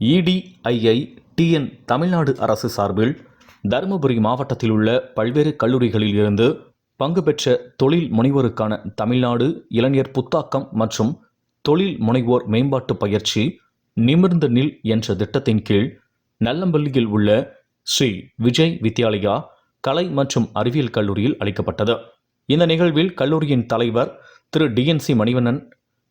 EDII TN Tamil Nadu அரசு சார்பில் தருமபுரி மாவட்டத்தில் உள்ள பல்வேறு கல்லூரிகளில் இருந்து பங்கு பெற்ற தொழில் முனைவோருக்கான தமிழ்நாடு இளைஞர் புத்தாக்கம் மற்றும் தொழில் முனைவோர் மேம்பாட்டு பயிற்சி நிமிர்ந்து நில் என்ற திட்டத்தின் கீழ் நல்லம்பள்ளியில் உள்ள ஸ்ரீ விஜய் வித்யாலயா கலை மற்றும் அறிவியல் கல்லூரியில் அளிக்கப்பட்டது. இந்த நிகழ்வில் கல்லூரியின் தலைவர் திரு டிஎன்சி மணிவண்ணன்,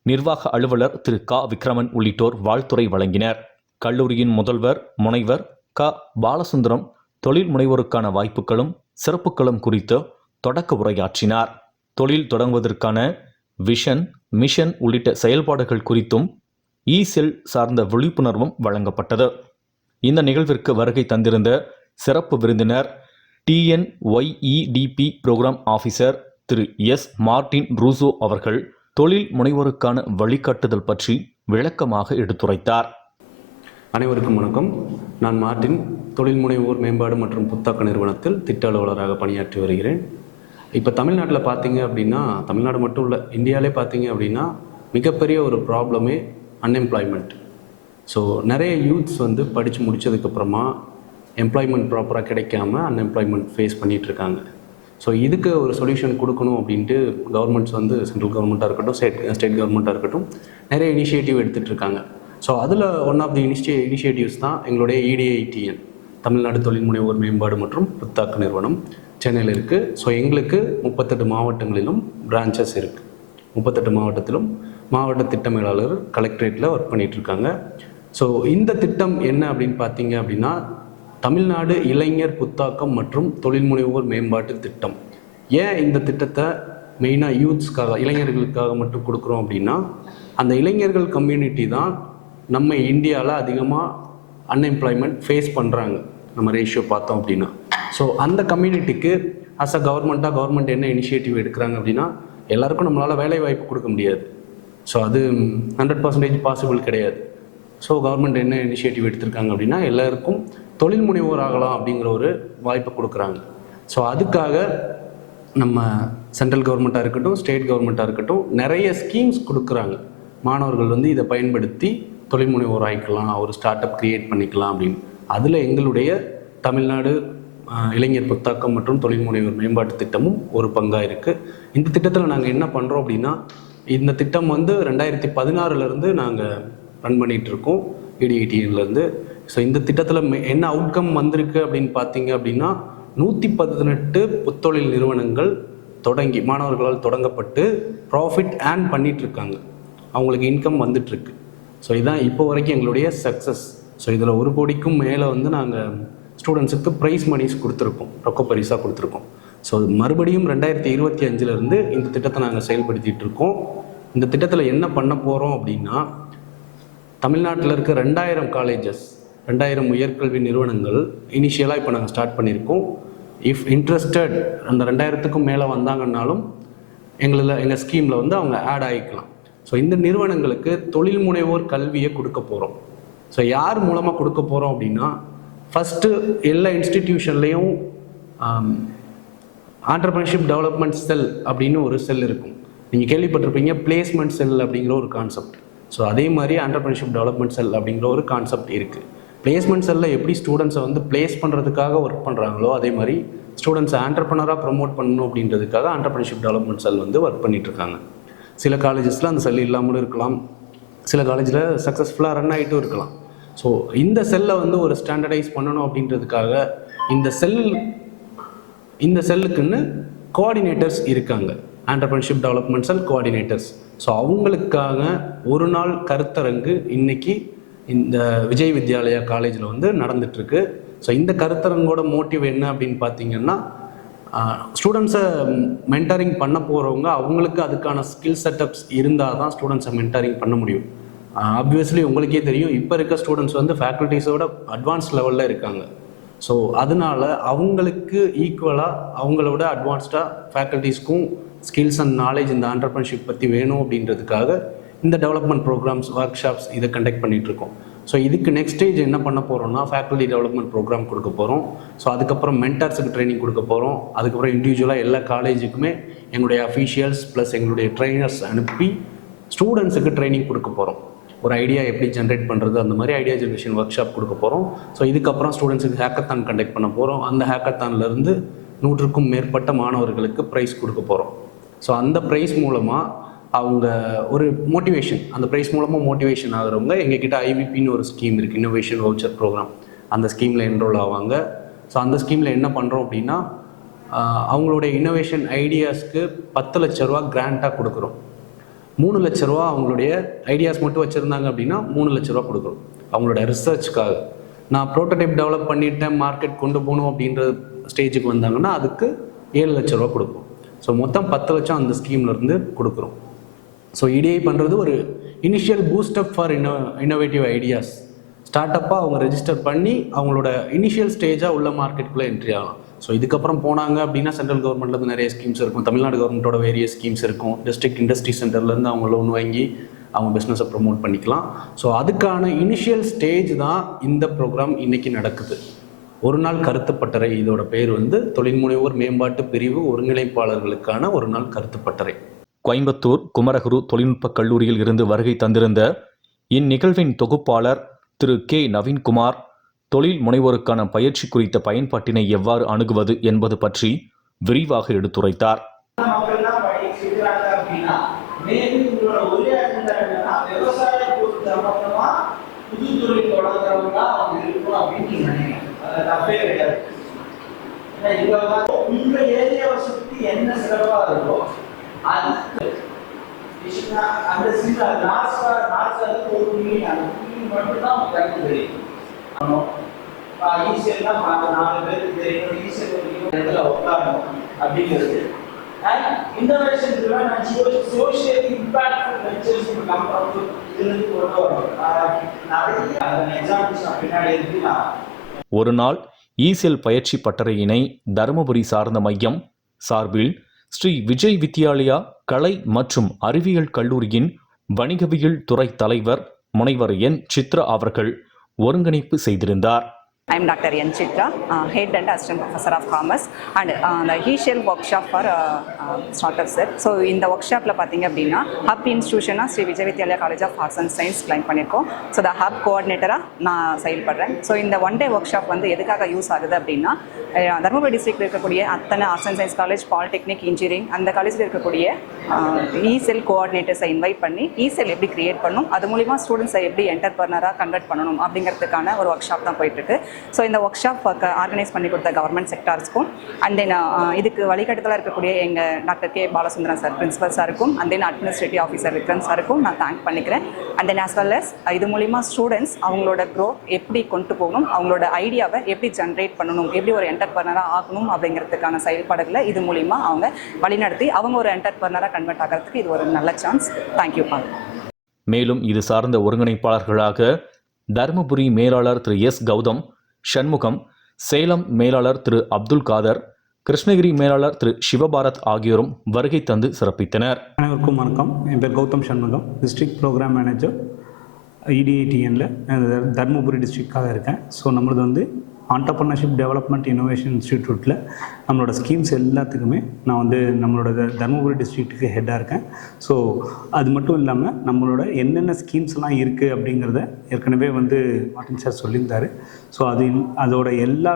நிர்வாக அலுவலர் திரு க விக்ரமன் உள்ளிட்டோர் வாழ்த்துரை வழங்கினர். கல்லூரியின் முதல்வர் முனைவர் க பாலசுந்தரம் தொழில் முனைவோருக்கான வாய்ப்புகளும் சிறப்புகளும் குறித்து தொடக்க உரையாற்றினார். தொழில் தொடங்குவதற்கான விஷன், மிஷன் உள்ளிட்ட செயல்பாடுகள் குறித்தும் இ-செல் சார்ந்த விழிப்புணர்வும் வழங்கப்பட்டது. இந்த நிகழ்விற்கு வருகை தந்திருந்த சிறப்பு விருந்தினர் டிஎன்ஒய்இடிபி புரோகிராம் ஆஃபீஸர் திரு எஸ் மார்டின் ரூசோ அவர்கள் தொழில் முனைவோருக்கான வழிகாட்டுதல் பற்றி விளக்கமாக எடுத்துரைத்தார். அனைவருக்கும் வணக்கம். நான் மார்டின், தொழில் முனைவோர் மேம்பாடு மற்றும் புத்தாக்க நிறுவனத்தில் திட்ட அலுவலராக பணியாற்றி வருகிறேன். இப்போ தமிழ்நாட்டில் பார்த்தீங்க அப்படின்னா, தமிழ்நாடு மட்டும் இல்லை, இந்தியாவிலே பார்த்தீங்க அப்படின்னா மிகப்பெரிய ஒரு ப்ராப்ளமே அன்எம்ப்ளாய்மெண்ட். ஸோ நிறைய யூத்ஸ் படித்து முடித்ததுக்கப்புறமா எம்ப்ளாய்மெண்ட் ப்ராப்பராக கிடைக்காம அன்எம்ப்ளாய்மெண்ட் ஃபேஸ் பண்ணிகிட்ருக்காங்க. ஸோ இதுக்கு ஒரு சொல்யூஷன் கொடுக்கணும் அப்படின்ட்டு கவர்மெண்ட்ஸ் சென்ட்ரல் கவர்மெண்ட்டாக இருக்கட்டும், ஸ்டேட் கவர்மெண்ட்டாக இருக்கட்டும், நிறைய இனிஷியேட்டிவ் எடுத்துகிட்டு இருக்காங்க. ஸோ அதில் ஒன் ஆஃப் தி இனிஷியேட்டிவ்ஸ் தான் எங்களுடைய இடிஐடிஎன் தமிழ்நாடு தொழில் முனைவோர் மேம்பாடு மற்றும் புத்தாக்க நிறுவனம் சென்னையில் இருக்குது. ஸோ எங்களுக்கு 38 மாவட்டங்களிலும் பிரான்ச்சஸ் இருக்குது. 38 மாவட்டத்திலும் மாவட்ட திட்ட மேலாளர் கலெக்டரேட்டில் ஒர்க் பண்ணிகிட்ருக்காங்க. ஸோ இந்த திட்டம் என்ன அப்படின்னு பார்த்தீங்க அப்படின்னா, தமிழ்நாடு இளைஞர் புத்தாக்கம் மற்றும் தொழில் முனைவோர் மேம்பாட்டு திட்டம். ஏன் இந்த திட்டத்தை மெயினாக யூத்ஸ்க்காக, இளைஞர்களுக்காக மட்டும் கொடுக்குறோம் அப்படின்னா, அந்த இளைஞர்கள் கம்யூனிட்டி தான் நம்ம இந்தியாவில் அதிகமாக அன்எம்ப்ளாய்மெண்ட் ஃபேஸ் பண்ணுறாங்க. நம்ம ரேஷியோ பார்த்தோம் அப்படின்னா, ஸோ அந்த கம்யூனிட்டிக்கு அஸ் அ கவர்மெண்ட் என்ன இனிஷியேட்டிவ் எடுக்கிறாங்க அப்படின்னா, எல்லாருக்கும் நம்மளால் வேலை வாய்ப்பு கொடுக்க முடியாது. ஸோ அது 100% பாசிபிள் கிடையாது. ஸோ கவர்மெண்ட் என்ன இனிஷியேட்டிவ் எடுத்திருக்காங்க அப்படின்னா, எல்லாருக்கும் தொழில் முனைவோர் ஆகலாம் அப்படிங்கிற ஒரு வாய்ப்பை கொடுக்குறாங்க. ஸோ அதுக்காக நம்ம சென்ட்ரல் கவர்மெண்ட்டாக இருக்கட்டும், ஸ்டேட் கவர்மெண்ட்டாக இருக்கட்டும், நிறைய ஸ்கீம்ஸ் கொடுக்குறாங்க. மாணவர்கள் இதை பயன்படுத்தி தொழில் முனைவோர் ஆகிக்கலாம், ஒரு ஸ்டார்ட் அப் கிரியேட் பண்ணிக்கலாம் அப்படின்னு. அதில் எங்களுடைய தமிழ்நாடு இளைஞர் புத்தாக்கம் மற்றும் தொழில் முனைவோர் மேம்பாட்டு திட்டமும் ஒரு பங்காக இருக்குது. இந்த திட்டத்தில் நாங்கள் என்ன பண்ணுறோம் அப்படின்னா, இந்த திட்டம் 2016 நாங்கள் ரன் பண்ணிகிட்ருக்கோம் இடிஐடிஎன்லேருந்து. ஸோ இந்த திட்டத்தில் என்ன அவுட்கம் வந்திருக்கு அப்படின்னு பார்த்தீங்க அப்படின்னா, 118 புத்தொழில் நிறுவனங்கள் தொடங்கி மாணவர்களால் தொடங்கப்பட்டு ப்ராஃபிட் ஏர்ன் பண்ணிகிட்ருக்காங்க, அவங்களுக்கு இன்கம் வந்துட்டுருக்கு. ஸோ இதுதான் இப்போ வரைக்கும் எங்களுடைய சக்ஸஸ். ஸோ இதில் 1 கோடிக்கும் மேலே நாங்கள் ஸ்டூடெண்ட்ஸுக்கு ப்ரைஸ் மணிஸ் கொடுத்துருக்கோம், ரொக்க பரிசாக கொடுத்துருக்கோம். ஸோ மறுபடியும் 2025 இந்த திட்டத்தை நாங்கள் செயல்படுத்திகிட்டு இருக்கோம். இந்த திட்டத்தில் என்ன பண்ண போகிறோம் அப்படின்னா, தமிழ்நாட்டில் இருக்க 2000 காலேஜஸ், 2000 உயர்கல்வி நிறுவனங்கள் இனிஷியலாக இப்போ நாங்கள் ஸ்டார்ட் பண்ணியிருக்கோம். இஃப் இன்ட்ரெஸ்டட் அந்த 2000க்கும் மேலே வந்தாங்கன்னாலும் எங்கள் ஸ்கீமில் அவங்க ஆட் ஆகிக்கலாம். ஸோ இந்த நிறுவனங்களுக்கு தொழில் முனைவோர் கல்வியை கொடுக்க போகிறோம். ஸோ யார் மூலமாக கொடுக்க போகிறோம் அப்படின்னா, ஃபஸ்ட்டு எல்லா இன்ஸ்டிடியூஷன்லேயும் ஆண்டர்பிரினர்ஷிப் டெவலப்மெண்ட் செல் அப்படின்னு ஒரு செல் இருக்கும். நீங்கள் கேள்விப்பட்டிருப்பீங்க, பிளேஸ்மெண்ட் செல் அப்படிங்கிற ஒரு கான்செப்ட். ஸோ அதே மாதிரி ஆண்டர்பிரினர்ஷிப் டெவலப்மெண்ட் செல் அப்படிங்கிற ஒரு கான்செப்ட் இருக்குது. பிளேஸ்மெண்ட் செல்லில் எப்படி ஸ்டூடெண்ட்ஸை பிளேஸ் பண்ணுறதுக்காக ஒர்க் பண்ணுறாங்களோ, அதே மாதிரி ஸ்டூடெண்ட்ஸை ஆண்டர்பிரினராக ப்ரமோட் பண்ணணும் அப்படின்றதுக்காக ஆண்டர்பிரினர்ஷிப் டெவலப்மெண்ட் செல் ஒர்க் பண்ணிகிட்ருக்காங்க. சில காலேஜஸில் அந்த செல் இல்லாமலும் இருக்கலாம், சில காலேஜில் சக்ஸஸ்ஃபுல்லாக ரன் ஆகிட்டும் இருக்கலாம். ஸோ இந்த செல்லை ஒரு ஸ்டாண்டர்டைஸ் பண்ணணும் அப்படின்றதுக்காக இந்த செல்லுக்குன்னு கோஆர்டினேட்டர்ஸ் இருக்காங்க, ஆண்டர்பிரினர்ஷிப் டெவலப்மெண்ட் செல் கோஆர்டினேட்டர்ஸ். ஸோ அவங்களுக்காக ஒரு நாள் கருத்தரங்கு இன்னைக்கு இந்த விஜய் வித்யாலயா காலேஜில் நடந்துகிட்ருக்கு. ஸோ இந்த கருத்தரங்கோட மோட்டிவ் என்ன அப்படின்னு பார்த்தீங்கன்னா, ஸ்டூடெண்ட்ஸை மென்டரிங் பண்ண போகிறவங்க அவங்களுக்கு அதுக்கான ஸ்கில் செட்டப்ஸ் இருந்தால் தான் ஸ்டூடெண்ட்ஸை மென்டரிங் பண்ண முடியும். ஆப்வியஸ்லி உங்களுக்கே தெரியும், இப்போ இருக்க ஸ்டூடெண்ட்ஸ் ஃபேக்கல்ட்டிஸோட அட்வான்ஸ் லெவலில் இருக்காங்க. ஸோ அதனால அவங்களுக்கு ஈக்குவலாக அவங்களோட அட்வான்ஸ்டாக ஃபேக்கல்ட்டிஸ்க்கும் ஸ்கில்ஸ் அண்ட் நாலேஜ் இந்த ஆண்டர்பிரினர்ஷிப் பற்றி வேணும் அப்படின்றதுக்காக இந்த டெவலப்மெண்ட் ப்ரோக்ராம்ஸ், ஒர்க் ஷாப்ஸ் இதை கண்டக்ட் பண்ணிகிட்ருக்கோம். ஸோ இதுக்கு நெக்ஸ்ட் ஸ்டேஜ் என்ன பண்ண போகிறோம்னா, ஃபேக்கல்ட்டி டெவலப்மெண்ட் ப்ரோக்ராம் கொடுக்க போகிறோம். ஸோ அதுக்கப்புறம் மென்டர்ஸுக்கு ட்ரைனிங் கொடுக்க போகிறோம். அதுக்கப்புறம் இண்டிவிஜுவலாக எல்லா காலேஜுக்குமே எங்களுடைய அஃபீஷியல்ஸ் ப்ளஸ் எங்களுடைய ட்ரைனர்ஸ் அனுப்பி ஸ்டூடெண்ட்ஸுக்கு ட்ரைனிங் கொடுக்க போகிறோம். ஒரு ஐடியா எப்படி ஜென்ரேட் பண்ணுறது, அந்த மாதிரி ஐடியா ஜென்ரேஷன் ஒர்க் ஷாப் கொடுக்க போகிறோம். ஸோ இதுக்கப்புறம் ஸ்டூடெண்ட்ஸுக்கு ஹேக்கத்தான் கண்டக்ட் பண்ண போகிறோம். அந்த ஹேக்கத்தான்லேருந்து 100க்கும் மேற்பட்ட மாணவர்களுக்கு ப்ரைஸ் கொடுக்க போகிறோம். ஸோ அந்த ப்ரைஸ் மூலமாக அவங்க ஒரு மோட்டிவேஷன், அந்த ப்ரைஸ் மூலமாக மோட்டிவேஷன் ஆகிறவங்க எங்ககிட்ட ஐவிபின்னு ஒரு ஸ்கீம் இருக்குது, இன்னோவேஷன் வவுச்சர் ப்ரோக்ராம். அந்த ஸ்கீமில் என்ரோல் ஆவாங்க. ஸோ அந்த ஸ்கீமில் என்ன பண்ணுறோம் அப்படின்னா, அவங்களுடைய இன்னோவேஷன் ஐடியாஸ்க்கு 10 லட்ச ரூபா கிராண்ட்டாக கொடுக்குறோம். 3 லட்ச ரூபா அவங்களுடைய ஐடியாஸ் மட்டும் வச்சுருந்தாங்க அப்படின்னா 3 லட்ச ரூபா கொடுக்குறோம் அவங்களோட ரிசர்ச்சுக்காக. நான் ப்ரோட்டோடைப் டெவலப் பண்ணிட்டேன், மார்க்கெட் கொண்டு போகணும் அப்படின்ற ஸ்டேஜுக்கு வந்தாங்கன்னா அதுக்கு 7 லட்ச ரூபா கொடுக்கும். ஸோ மொத்தம் 10 லட்சம் அந்த ஸ்கீம்லேருந்து கொடுக்குறோம். ஸோ இடிஐ பண்ணுறது ஒரு initial boost up for innovative ideas. Start அப்பாக அவங்க ரெஜிஸ்டர் பண்ணி அவங்களோட இனிஷியல் ஸ்டேஜாக உள்ள மார்க்கெட்டுக்குள்ளே என்ட்ரி ஆகலாம். ஸோ இதுக்கப்புறம் போனாங்க அப்படின்னா சென்ட்ரல் கவர்மெண்ட்லேருந்து நிறைய ஸ்கீம்ஸ் இருக்கும், தமிழ்நாடு கவர்மெண்ட்டோட வேரியஸ் ஸ்கீம்ஸ் இருக்கும், டிஸ்ட்ரிக்ட் இண்டஸ்ட்ரி சென்டர்லேருந்து அவங்க லோன் வாங்கி அவங்க பிஸ்னஸை ப்ரொமோட் பண்ணிக்கலாம். ஸோ அதுக்கான இனிஷியல் ஸ்டேஜ் தான் இந்த ப்ரோக்ராம் இன்றைக்கி நடக்குது. ஒரு நாள் கருத்துப்பட்டறை, இதோட பேர் வந்து தொழில் முனைவோர் மேம்பாட்டு பிரிவு ஒருங்கிணைப்பாளர்களுக்கான ஒரு நாள் கருத்துப்பட்டறை. கோயம்புத்தூர் குமரகுரு தொழில்நுட்பக் கல்லூரியில் இருந்து வருகை தந்திருந்த இந்நிகழ்வின் தொகுப்பாளர் திரு கே நவீன்குமார் தொழில் முனைவோருக்கான பயிற்சி குறித்த பயன்பாட்டினை எவ்வாறு அணுகுவது என்பது பற்றி விரிவாக எடுத்துரைத்தார். அப்படிங்கிறது சோஷியல் இம்பாக்ட் இதுலேருந்து கொண்டு வரும். நிறைய எக்ஸாம்பிள்ஸ் பின்னாடி இருக்கு. ஒரு நாள் ஈசெல் பயிற்சி பட்டறையினை தருமபுரி சார்ந்த மையம் சார்பில் ஸ்ரீ விஜய் வித்யாலயா கலை மற்றும் அறிவியல் கல்லூரியின் வணிகவியல் துறை தலைவர் முனைவர் என் சித்ரா அவர்கள் ஒருங்கிணைப்பு செய்திருந்தார். I am Dr. N. Chitra, Head and Assistant Professor of Commerce and the eShell workshop for startup set. So in the workshop la pathinga appadina hub institution Sri Vijay Vidyalaya College of Arts and Science claim பண்ணிருக்கோம். So the hub coordinator நான் செயல்படுறேன். So இந்த one day workshop வந்து எதுக்காக use ஆகுது அப்படின்னா, தர்மபுரி டிஸ்ட்ரிக்ட்ல இருக்கக்கூடிய அத்தனை arts and science college, polytechnic, engineering அந்த காலேஜில் இருக்கக்கூடிய இசெல் கோஆர்டினேட்டர்ஸை இன்வைட் பண்ணி இசெல் எப்படி கிரியேட் பண்ணணும், அது மூலிமா ஸ்டூடெண்ட்ஸை எப்படி என்டர்பிரனராக கன்வெர்ட் பண்ணணும் அப்படிங்கிறதுக்கான ஒரு ஒர்க் ஷாப் தான் போயிட்டுருக்கு. ஸோ இந்த ஒர்க் ஷாப் ஆர்கனைஸ் பண்ணி கொடுத்த கவர்மெண்ட் செக்டார்ஸ்க்கும் அண்ட் தென் இதுக்கு வழிகாட்டுதலாக இருக்கக்கூடிய எங்கள் doctor K Balasundaran sir principal சாருக்கும் and then administrative officer Vikram சாருக்கும் நான் தேங்க் பண்ணிக்கிறேன். And then as well as இது மூலிமா ஸ்டூடெண்ட்ஸ் அவங்களோட க்ரோத் எப்படி கொண்டு போகணும், அவங்களோட ஐடியாவை எப்படி ஜென்ரேட் பண்ணணும், எப்படி ஒரு என்டர்பிரனராக ஆகணும் அப்படிங்கிறதுக்கான செயல்பாடுகளை இது மூலிமா அவங்க வழிநடத்தி அவங்க ஒரு என்டர்பிரனராக கன்வெர்ட் ஆகிறதுக்கு இது ஒரு நல்ல சான்ஸ். தேங்க்யூப்பா. மேலும் இது சார்ந்த ஒருங்கிணைப்பாளர்களாக தருமபுரி மேலாளர் திரு எஸ் கௌதம், ஷண்முகம், சேலம் மேலாளர் திரு அப்துல் காதர், கிருஷ்ணகிரி மேலாளர் திரு சிவபாரத் ஆகியோரும் வருகை தந்து சிறப்பித்தனர். அனைவருக்கும் வணக்கம். என் பேர் Gautham Shanmugam, district program manager இடிஐடிஎனில் தருமபுரி டிஸ்ட்ரிக்டாக இருக்கேன். ஸோ நம்மளது வந்து ஆண்டர்ப்ரனர்ஷிப் டெவலப்மெண்ட் இன்னோவேஷன் இன்ஸ்டிடியூட்டில் நம்மளோட ஸ்கீம்ஸ் எல்லாத்துக்குமே நான் வந்து நம்மளோட தருமபுரி டிஸ்ட்ரிக்ட்டுக்கு ஹெட்டாக இருக்கேன். ஸோ அது மட்டும் இல்லாமல் நம்மளோட என்னென்ன ஸ்கீம்ஸ்லாம் இருக்குது அப்படிங்கிறத ஏற்கனவே வந்து மார்ட்டின் சார் சொல்லியிருந்தார். ஸோ அதோட எல்லா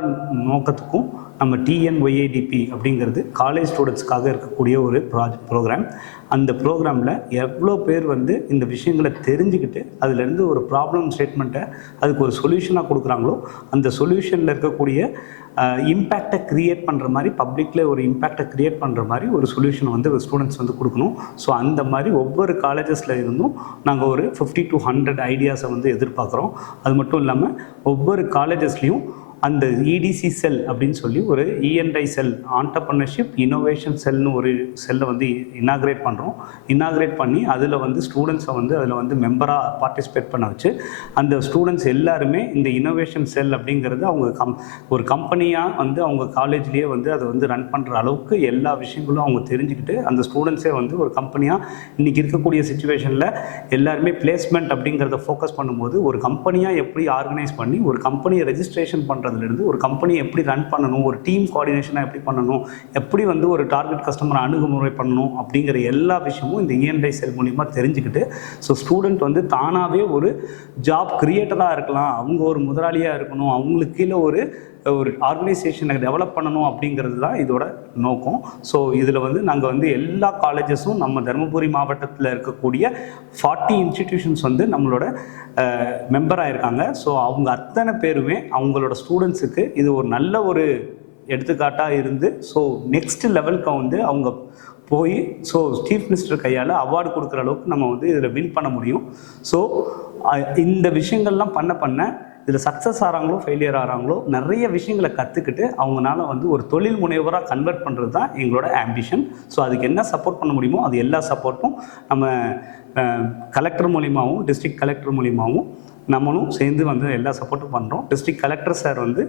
நோக்கத்துக்கும் நம்ம டிஎன்ஒய்ஏடிபி அப்படிங்கிறது காலேஜ் ஸ்டூடெண்ட்ஸ்க்காக இருக்கக்கூடிய ஒரு ப்ரோக்ராம். அந்த ப்ரோக்ராமில் எவ்வளோ பேர் வந்து இந்த விஷயங்களை தெரிஞ்சுக்கிட்டு அதுலேருந்து ஒரு ப்ராப்ளம் ஸ்டேட்மெண்ட்டை அதுக்கு ஒரு சொல்யூஷனாக கொடுக்குறாங்களோ அந்த சொல்யூஷனில் இருக்கக்கூடிய இம்பேக்டை க்ரியேட் பண்ணுற மாதிரி, பப்ளிக்கில் ஒரு இம்பேக்டை க்ரியேட் பண்ணுற மாதிரி ஒரு சொல்யூஷனை வந்து ஸ்டூடெண்ட்ஸ் வந்து கொடுக்கணும். ஸோ அந்த மாதிரி ஒவ்வொரு காலேஜஸில் இருந்தும் நாங்கள் ஒரு 50 to 100 ஐடியாஸை வந்து எதிர்பார்க்குறோம். அது மட்டும் இல்லாமல் ஒவ்வொரு காலேஜஸ்லேயும் அந்த இடிசி செல் அப்படின்னு சொல்லி ஒரு இஎன்ஐ செல், ஆண்டர்ப்ரனர்ஷிப் இன்னோவேஷன் செல்னு ஒரு செல்லை வந்து இனாக்ரேட் பண்ணுறோம். இனாக்ரேட் பண்ணி அதில் வந்து ஸ்டூடெண்ட்ஸை வந்து அதில் வந்து மெம்பராக பார்ட்டிசிபேட் பண்ண வச்சு அந்த ஸ்டூடெண்ட்ஸ் எல்லாருமே இந்த இன்னோவேஷன் செல் அப்படிங்கிறது அவங்க ஒரு கம்பெனியாக வந்து அவங்க காலேஜ்லேயே வந்து அதை வந்து ரன் பண்ணுற அளவுக்கு எல்லா விஷயங்களும் அவங்க தெரிஞ்சுக்கிட்டு அந்த ஸ்டூடெண்ட்ஸே வந்து ஒரு கம்பெனியாக இன்றைக்கி இருக்கக்கூடிய சுச்சுவேஷனில் எல்லாருமே பிளேஸ்மெண்ட் அப்படிங்கிறத ஃபோக்கஸ் பண்ணும்போது ஒரு கம்பெனியாக எப்படி ஆர்கனைஸ் பண்ணி ஒரு கம்பெனியை ரெஜிஸ்ட்ரேஷன் பண்ணுற பண்ணுறதுலேருந்து ஒரு கம்பெனியை எப்படி ரன் பண்ணணும், ஒரு டீம் கோஆர்டினேஷனாக எப்படி பண்ணணும், எப்படி வந்து ஒரு டார்கெட் கஸ்டமரை அணுகுமுறை பண்ணணும் அப்படிங்கிற எல்லா விஷயமும் இந்த இஎன்ஐ செல் மூலிமா தெரிஞ்சுக்கிட்டு, ஸோ ஸ்டூடெண்ட் வந்து தானாகவே ஒரு ஜாப் கிரியேட்டராக இருக்கலாம், அவங்க ஒரு முதலாளியாக இருக்கணும், அவங்களுக்கு கீழே ஒரு ஆர்கனைசேஷனை டெவலப் பண்ணணும் அப்படிங்கிறது தான் இதோட நோக்கம். ஸோ இதில் வந்து நாங்கள் வந்து எல்லா காலேஜஸும் நம்ம தருமபுரி மாவட்டத்தில் இருக்கக்கூடிய 40 இன்ஸ்டிடியூஷன்ஸ் வந்து நம்மளோட மெம்பராக இருக்காங்க. ஸோ அவங்க அத்தனை பேருமே அவங்களோட ஸ்டூடெண்ட்ஸுக்கு இது ஒரு நல்ல ஒரு எடுத்துக்காட்டாக இருந்து, ஸோ நெக்ஸ்ட் லெவலுக்கு வந்து அவங்க போய் ஸோ சீஃப் மினிஸ்டர் கையால் அவார்டு கொடுக்குற அளவுக்கு நம்ம வந்து இதில் வின் பண்ண முடியும். ஸோ இந்த விஷயங்கள்லாம் பண்ண இதில் சக்ஸஸ் ஆகிறாங்களோ ஃபெயிலியர் ஆகிறாங்களோ நிறைய விஷயங்களை கற்றுக்கிட்டு அவங்களால வந்து ஒரு தொழில் முனைவராக கன்வெர்ட் பண்ணுறது தான் எங்களோட ஆம்பிஷன். ஸோ அதுக்கு என்ன சப்போர்ட் பண்ண முடியுமோ அது எல்லா சப்போர்ட்டும் நம்ம கலெக்டர் மூலிமாவும் டிஸ்ட்ரிக்ட் கலெக்டர் மூலிமாவும் நம்மளும் சேர்ந்து வந்து எல்லா சப்போர்ட்டும் பண்ணுறோம். டிஸ்ட்ரிக்ட் கலெக்டர் சார் வந்து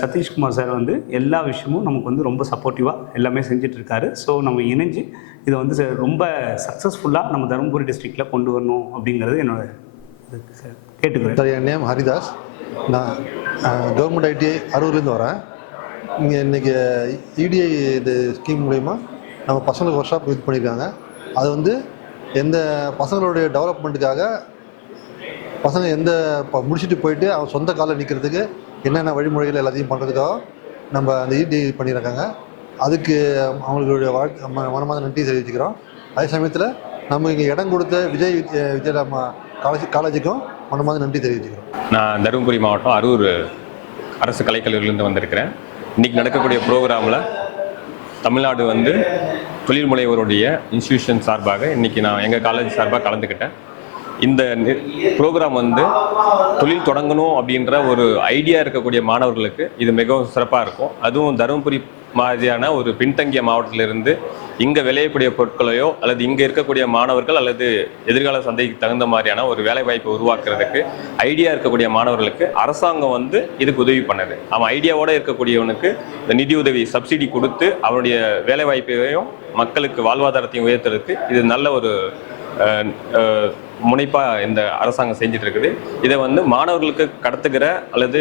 சதீஷ்குமார் சார் வந்து எல்லா விஷயமும் நமக்கு வந்து ரொம்ப சப்போர்ட்டிவாக எல்லாமே செஞ்சிட்ருக்காரு. ஸோ நம்ம இணைஞ்சு இதை வந்து ரொம்ப சக்ஸஸ்ஃபுல்லாக நம்ம தருமபுரி டிஸ்ட்ரிக்டில் கொண்டு வரணும் அப்படிங்கிறது என்னோட கேட்டுக்கிறேன். சார், என் நேம் ஹரிதாஸ். நான் கவர்மெண்ட் ஐடிஐ அரூர்லேருந்து வரேன். இங்கே இன்றைக்கி இடிஐ இது ஸ்கீம் மூலிமா நம்ம பசங்களுக்கு ஒர்க் ஷாப் இது பண்ணியிருக்காங்க. அது வந்து எந்த பசங்களுடைய டெவலப்மெண்ட்டுக்காக பசங்க எந்த முடிச்சுட்டு போயிட்டு அவங்க சொந்த காலில் நிற்கிறதுக்கு என்னென்ன வழிமுறைகள் எல்லாத்தையும் பண்ணுறதுக்காக நம்ம அந்த இடிஐ பண்ணியிருக்காங்க. அதுக்கு அவங்களுடைய மனமார்ந்த நன்றி தெரிவிச்சுக்கிறோம். அதே சமயத்தில் நம்ம இங்கே இடம் கொடுத்த விஜய் வித்யாலயா காலேஜுக்கும் மனமார்ந்த நன்றி தெரிவிச்சுக்கிறோம். நான் தருமபுரி மாவட்டம் அரூர் அரசு கலைக்கல்லூரியிலேருந்து வந்திருக்கிறேன். இன்றைக்கி நடக்கக்கூடிய ப்ரோக்ராமில் தமிழ்நாடு வந்து தொழில் முனைவோருடைய இன்ஸ்டிடியூஷன் சார்பாக இன்றைக்கி நான் எங்கள் காலேஜ் சார்பாக கலந்துக்கிட்டேன். இந்த ப்ரோக்ராம் வந்து தொழில் தொடங்கணும் அப்படின்ற ஒரு ஐடியா இருக்கக்கூடிய மாணவர்களுக்கு இது மிகவும் சிறப்பாக இருக்கும். அதுவும் தருமபுரி மாதிரியான ஒரு பின்தங்கிய மாவட்டத்திலிருந்து இங்கே விளையக்கூடிய பொருட்களையோ அல்லது இங்கே இருக்கக்கூடிய மாணவர்கள் அல்லது எதிர்கால சந்தைக்கு தகுந்த மாதிரியான ஒரு வேலைவாய்ப்பை உருவாக்குறதுக்கு ஐடியா இருக்கக்கூடிய மாணவர்களுக்கு அரசாங்கம் வந்து இதுக்கு உதவி பண்ணுது. அவன் ஐடியாவோடு இருக்கக்கூடியவனுக்கு இந்த நிதி உதவி சப்சிடி கொடுத்து அவனுடைய வேலைவாய்ப்பையும் மக்களுக்கு வாழ்வாதாரத்தையும் உயர்த்துறதுக்கு இது நல்ல ஒரு முனைப்பாக இந்த அரசாங்கம் செஞ்சுட்டு இருக்குது. இதை வந்து மாணவர்களுக்கு கடத்துகிற அல்லது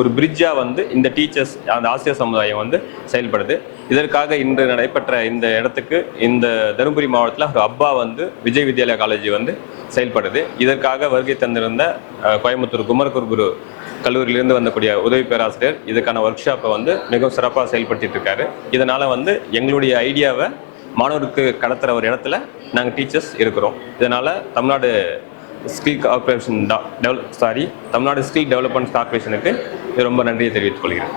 ஒரு பிரிட்ஜாக வந்து இந்த டீச்சர்ஸ் அந்த ஆசிரியர் சமுதாயம் வந்து செயல்படுது. இதற்காக இன்று நடைபெற்ற இந்த இடத்துக்கு இந்த தருமபுரி மாவட்டத்தில் ஒரு அப்பா வந்து விஜய் வித்யாலயா காலேஜ் வந்து செயல்படுது. இதற்காக வருகை தந்திருந்த கோயம்புத்தூர் குமரகுரு கல்லூரியிலிருந்து வந்தக்கூடிய உதவி பேராசிரியர் இதுக்கான ஒர்க் ஷாப்பை வந்து மிகவும் சிறப்பாக செயல்படுத்திட்டு இருக்காரு. இதனால் வந்து எங்களுடைய ஐடியாவை மாணவருக்கு கடத்துகிற ஒரு இடத்துல நாங்கள் டீச்சர்ஸ் இருக்கிறோம். இதனால் தமிழ்நாடு ஸ்கில் டெவலப்மெண்ட் கார்பரேஷனுக்கு ரொம்ப நன்றியை தெரிவித்துக் கொள்கிறேன்.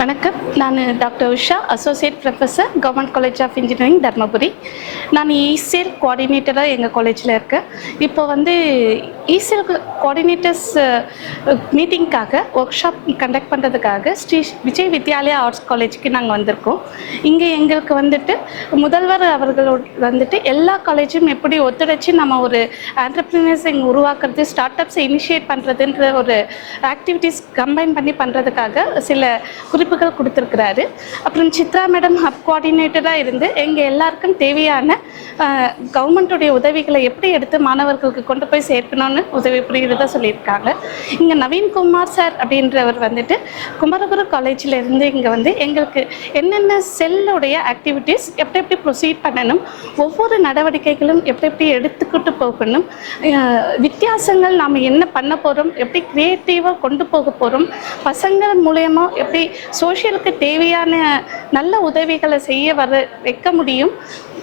வணக்கம், நான் doctor Usha, associate professor, government college of engineering Dharmapuri. நான் இசேல் கோஆர்டினேட்டராக எங்கள் காலேஜில் இருக்கேன். இப்போ வந்து இசேல் கோஆர்டினேட்டர்ஸ் மீட்டிங்காக ஒர்க் ஷாப் கண்டக்ட் பண்ணுறதுக்காக ஸ்ரீ விஜய் வித்யாலயா ஆர்ட்ஸ் காலேஜுக்கு நாங்கள் வந்திருக்கோம். இங்கே எங்களுக்கு வந்துட்டு முதல்வர் அவர்களோட வந்துட்டு எல்லா காலேஜும் எப்படி ஒத்துழைச்சி நம்ம ஒரு ஆண்டர்பிரினர்ஸ் இங்கே உருவாக்குறது, ஸ்டார்ட் அப்ஸை இனிஷியேட் பண்ணுறதுன்ற ஒரு ஆக்டிவிட்டீஸ் கம்பைன் பண்ணி பண்ணுறதுக்காக சில குறிப்புகள் கொடுத்துருக்கிறாரு. அப்புறம் சித்ரா மேடம் ஹப் கோஆர்டினேட்டராக இருந்து எங்கள் எல்லாருக்கும் தேவையான கவர்மெண்ட்டுடைய உதவிகளை எப்படி எடுத்து மாணவர்களுக்கு கொண்டு போய் சேர்க்கணும்னு உதவி புரிகிறதா சொல்லியிருக்காங்க. இங்கே நவீன்குமார் சார் அப்படின்றவர் வந்துட்டு குமரகுரு காலேஜில் இருந்து இங்கே வந்து எங்களுக்கு என்னென்ன செல்லுடைய ஆக்டிவிட்டீஸ் எப்படி எப்படி ப்ரொசீட் பண்ணணும், ஒவ்வொரு நடவடிக்கைகளும் எப்படி எப்படி எடுத்துக்கிட்டு போகணும், வித்தியாசங்கள் நாம் என்ன பண்ண போகிறோம், எப்படி க்ரியேட்டிவாக கொண்டு போக போகிறோம், பசங்கள் மூலயமா எப்படி சோஷியலுக்கு தேவையான நல்ல உதவிகளை செய்ய வைக்க முடியும்,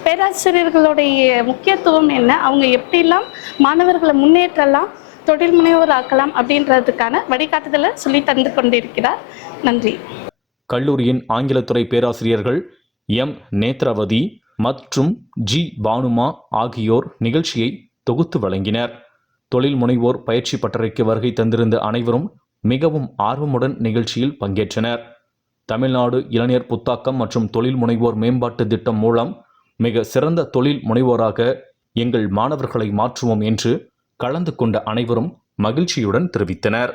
பேராசிரியர்களுடைய முக்கியத்துவம் என்ன, அவங்க எப்படிலாம் மாணவர்களை முன்னேற்றலாம், தொழில் முனைவோர் ஆக்கலாம் அப்படின்றதுக்கான வழிகாட்டுதலை சொல்லி தந்து கொண்டிருக்கிறார். நன்றி. கல்லூரியின் ஆங்கிலத்துறை பேராசிரியர்கள் எம் நேத்ரவதி மற்றும் ஜி பானுமா ஆகியோர் நிகழ்ச்சியை தொகுத்து வழங்கினர். தொழில் முனைவோர் பயிற்சி பட்டறைக்கு வருகை தந்திருந்த அனைவரும் மிகவும் ஆர்வமுடன் நிகழ்ச்சியில் பங்கேற்றனர். தமிழ்நாடு இளைஞர் புத்தாக்கம் மற்றும் தொழில் முனைவோர் மேம்பாட்டு திட்டம் மூலம் மிக சிறந்த தொழில் முனைவோராக எங்கள் மாணவர்களை மாற்றுவோம் என்று கலந்து கொண்ட அனைவரும் மகிழ்ச்சியுடன் தெரிவித்தனர்.